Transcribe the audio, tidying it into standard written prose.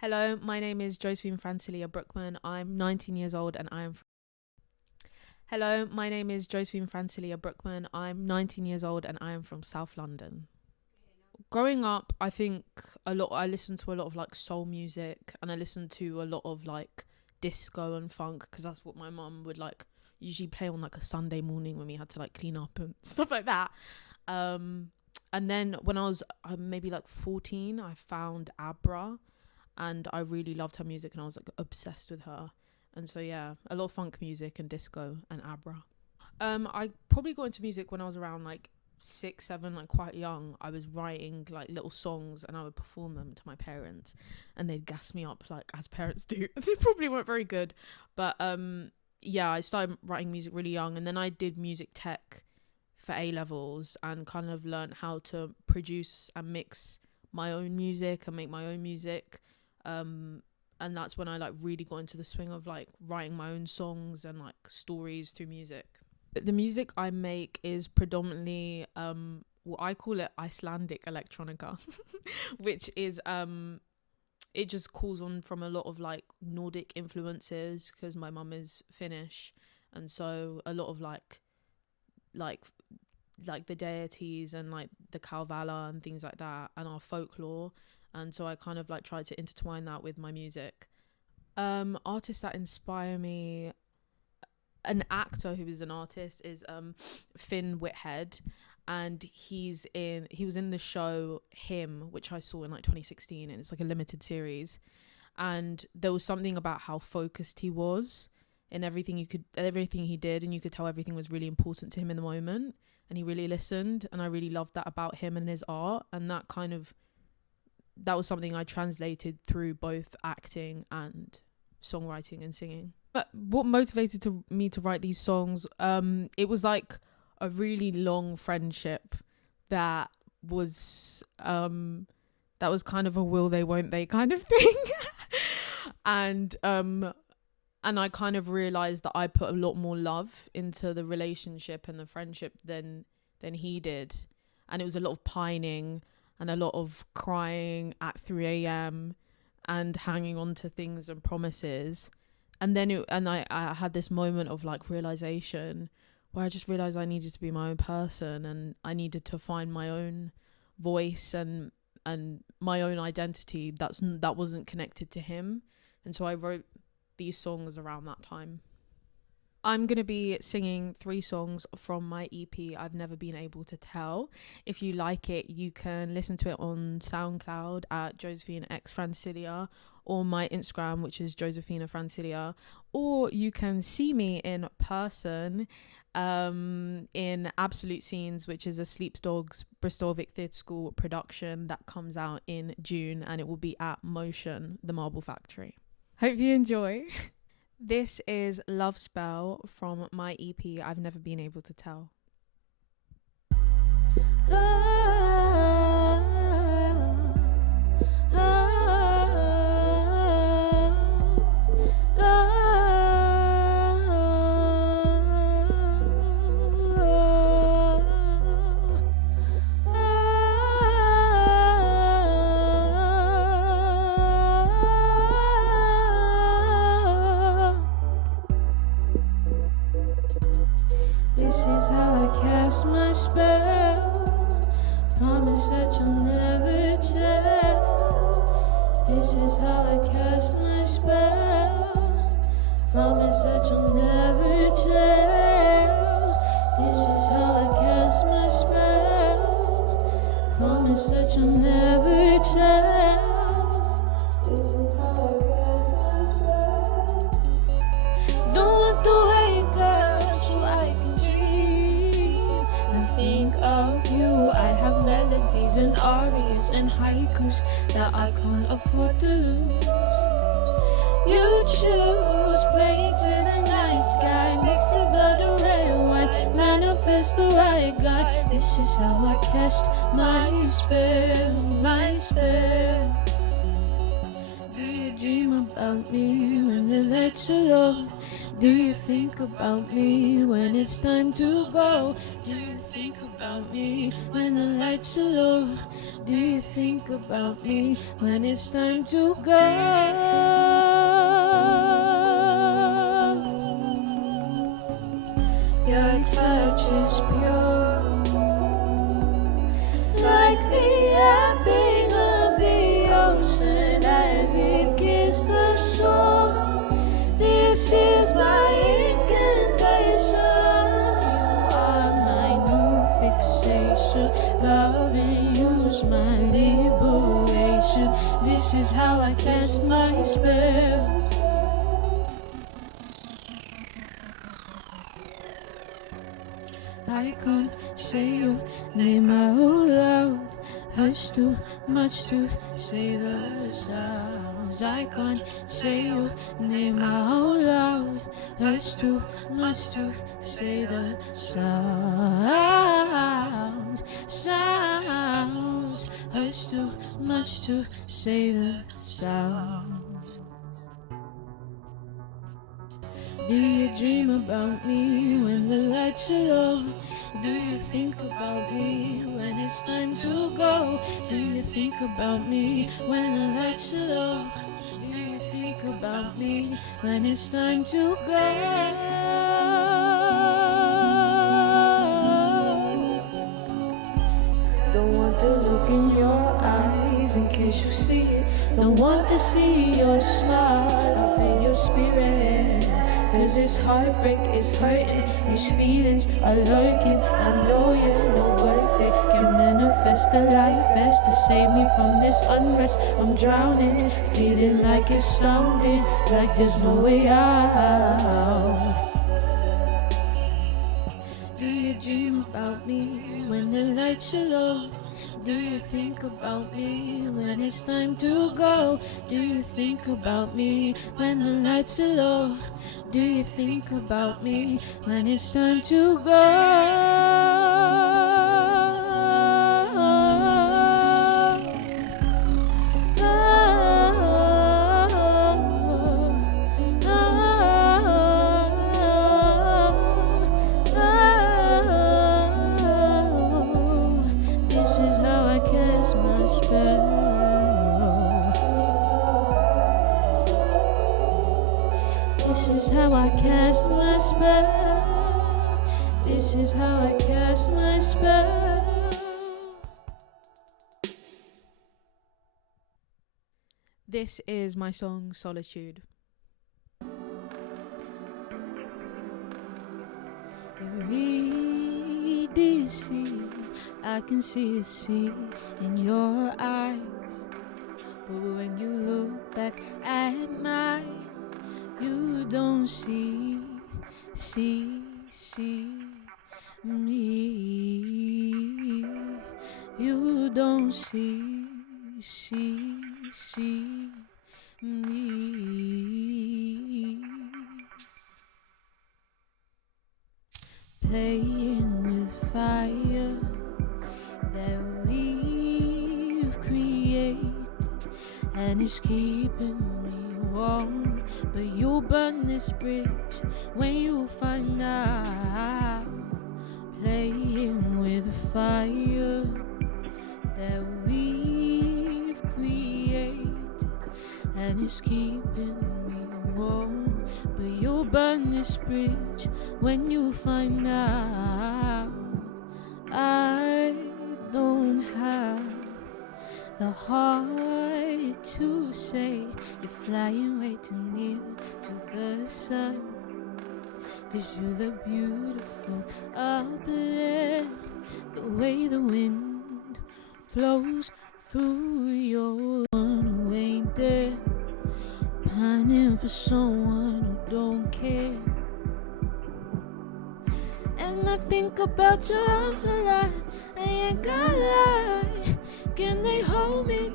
Hello, my name is Josephine Francilia Brookman. I'm 19 years old and I am from Hello, my name is Josephine Francilia Brookman. I'm 19 years old and I am from South London. Growing up, I think I listened to a lot of like soul music, and I listened to a lot of like disco and funk because that's what my mum would like usually play on like a Sunday morning when we had to like clean up and stuff like that. And then when I was maybe like 14, I found Abra, and I really loved her music and I was like obsessed with her. And so yeah, a lot of funk music and disco and Abra. I probably got into music when I was around like 6, 7, like quite young. I was writing like little songs and I would perform them to my parents, and they'd gas me up like as parents do. They probably weren't very good, but yeah, I started writing music really young, and then I did music tech for A levels and kind of learned how to produce and mix my own music and make my own music. And that's when I like really got into the swing of like writing my own songs and like stories through music. The music I make is predominantly I call it Icelandic electronica, which is it just calls on from a lot of like Nordic influences because my mum is Finnish, and so a lot of like the deities and like the Kalevala and things like that and our folklore. And so I kind of like tried to intertwine that with my music. Artists that inspire me, an actor who is an artist is Finn Whithead, and he was in the show Him, which I saw in like 2016, and it's like a limited series. And there was something about how focused he was in everything he did, and you could tell everything was really important to him in the moment, and he really listened, and I really loved that about him and his art. And that was something I translated through both acting and songwriting and singing. But what motivated me to write these songs, it was like a really long friendship that was kind of a will they won't they kind of thing. And I kind of realized that I put a lot more love into the relationship and the friendship than he did, and it was a lot of pining and a lot of crying at 3 a.m. and hanging on to things and promises. And then I had this moment of like realization where I just realized I needed to be my own person, and I needed to find my own voice and my own identity that wasn't connected to him. And so I wrote these songs around that time. I'm going to be singing 3 songs from my EP, I've Never Been Able to Tell. If you like it, you can listen to it on SoundCloud at Josephine X Francilia, or my Instagram, which is Josephina Francilia, or you can see me in person in Absolute Scenes, which is a Sleeps Dogs Bristol Vic Theatre School production that comes out in June, and it will be at Motion, the Marble Factory. Hope you enjoy. This is Love Spell from my EP, I've Never Been Able to Tell. This is how I cast my spell. Promise that you'll never tell. This is how I cast my spell. Promise that you'll never tell. This is how I cast my spell. Promise that you'll never tell. This is how I cast my spell. Don't want to wake up so I can dream and think of you. I have melodies and arias and haikus that I can't afford to lose. You choose playing to the night sky, mix the blood and red wine, manifest the right guy. This is how I cast my spell, my spell. Do you dream about about me when the lights are low? Do you think about me when it's time to go? Do you think about me when the lights are low? Do you think about me when it's time to go? Your touch is pure, like the ebbing of the ocean as it kisses the shore. This is my incantation. You are my new fixation. Loving you's my liberation. This is how I cast my spell. I can't say your name out loud. Hurts too much to say the sounds. I can't say your name out loud. Hurts too much to say the sounds. Sounds. Hurts too much to say the sounds. Do you dream about me when the lights are low? Do you think about me when it's time to go? Do you think about me when the lights are low? Do you think about me when it's time to go? Don't want to look in your eyes in case you see it. Don't want to see your smile, I feel your spirit. Cause this heartbreak is hurting, these feelings are lurking. I know you're not worth it. Can manifest a life vest to save me from this unrest. I'm drowning, feeling like it's sounding like there's no way out. Do you dream about me when the lights are low? Do you think about me when it's time to go? Do you think about me when the lights are low? Do you think about me when it's time to go? This is how I cast my spell. This is how I cast my spell. This is how I cast my spell. This is my song Solitude. Read this sea. I can see a sea in your eyes. But when you look back at mine, you don't see me. You don't see me. Playing with fire that we've created, and it's keeping me warm. But you'll burn this bridge when you find out. Playing with fire that we've created, and it's keeping me warm. But you'll burn this bridge when you find out. I don't have the heart to say you're flying way too near to the sun. Cause you're the beautiful up there, the way the wind flows through your one who ain't there, pining for someone who don't care. And I think about your arms a lot, I ain't gonna lie. Can they hold me